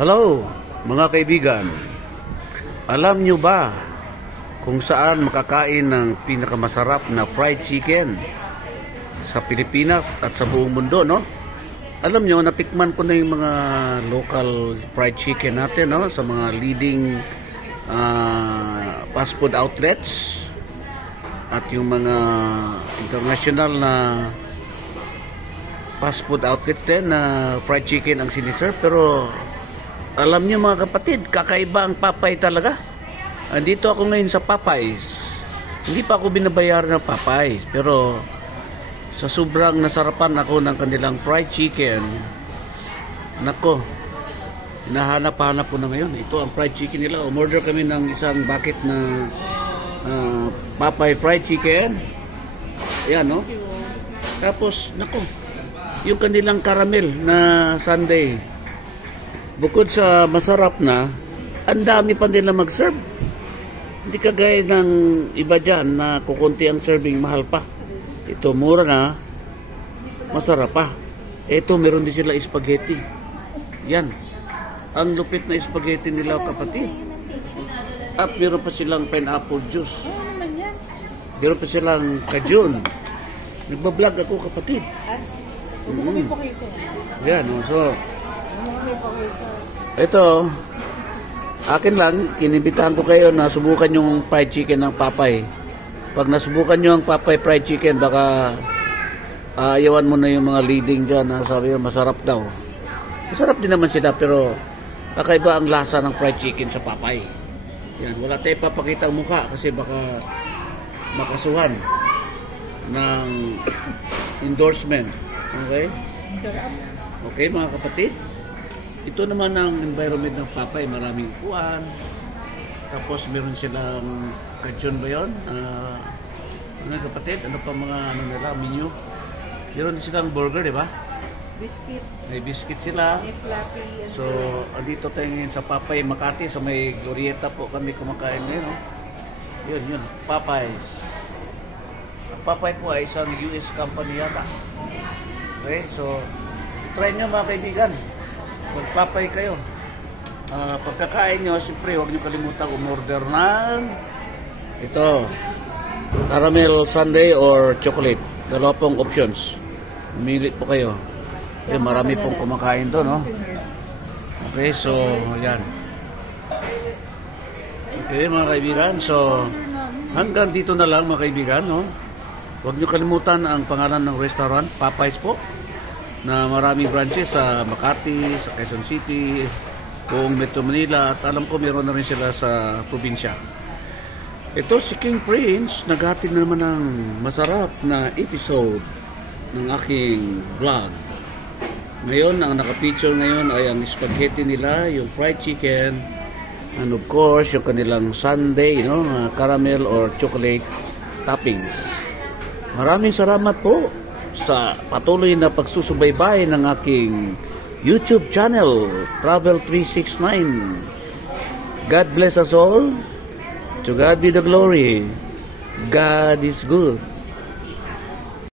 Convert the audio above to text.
Hello mga kaibigan, alam nyo ba kung saan makakain ng pinakamasarap na fried chicken sa Pilipinas at sa buong mundo, no? Alam nyo, natikman ko na yung mga local fried chicken natin, no? Sa mga leading fast food outlets at yung mga international na fast food outlet din na fried chicken ang siniserve. Pero alam niyo mga kapatid, kakaiba ang Popeye talaga. Andito ako ngayon sa Popeyes. Hindi pa ako binabayaran ng Popeyes, pero sa sobrang nasarapan ako ng kanilang fried chicken, nako, hinahanap-hanap ko na ngayon. Ito ang fried chicken nila. Umorder kami ng isang bucket na Popeye fried chicken. Ayan, no? Tapos, nako, yung kanilang caramel na sundae, bukod sa masarap na, ang dami pa nila mag-serve. Hindi kagaya ng iba dyan na kukunti ang serving, mahal pa. Ito mura na, masarap pa. Ito meron din sila spaghetti. Yan. Ang lupit na spaghetti nila, kapatid. At meron pa silang pineapple juice. Meron pa silang kajun. Nagbablog ako, kapatid. Yan. So, ito, akin lang, kinibitahan ko kayo na subukan yung fried chicken ng Popeye. Pag nasubukan nyo ang Popeye fried chicken, baka ayawan mo na yung mga leading dyan na sabi yung masarap daw. Masarap din naman sila, pero kakaiba ang lasa ng fried chicken sa Popeye. Yan, wala tayo papakita ang mukha kasi baka makasuhan ng endorsement. Okay? Okay mga kapatid? Ito naman ang environment ng Popeye, maraming upuan. Tapos meron silang kajun ba yun? Mga kapatid, ano pa mga nila, menu? Meron din silang burger, di ba? Biscuit. May biscuit sila. May flappy. So, andito tayo ngayon sa Popeye, Makati. So, may Glorieta po kami kumakain ngayon. No? Yun. Popeyes. Ang Popeye po ay isang US company yata. Okay, so, try nyo mga kaibigan. Magpapay kayo. Pagkakain nyo, siyempre huwag nyo kalimutan umorder ng ito, caramel sundae or chocolate. Dalawa pong options. Umili po kayo. Okay, marami pong kumakain to, no? Okay, so yan. Okay mga kaibigan, so hanggang dito na lang mga kaibigan, no? Huwag nyo kalimutan ang pangalan ng restaurant, Popeyes po, na maraming branches sa Makati, sa Quezon City, buong Metro Manila, at alam ko meron na rin sila sa probinsya. Ito si King Prince, naghatid na naman ng masarap na episode ng aking vlog. Ngayon, ang nakapicture ngayon ay ang spaghetti nila, yung fried chicken, and of course, yung kanilang sundae, no? Caramel or chocolate toppings. Maraming salamat po sa patuloy na pagsusubaybay ng aking YouTube channel, Travel 369. God bless us all. To God be the glory. God is good.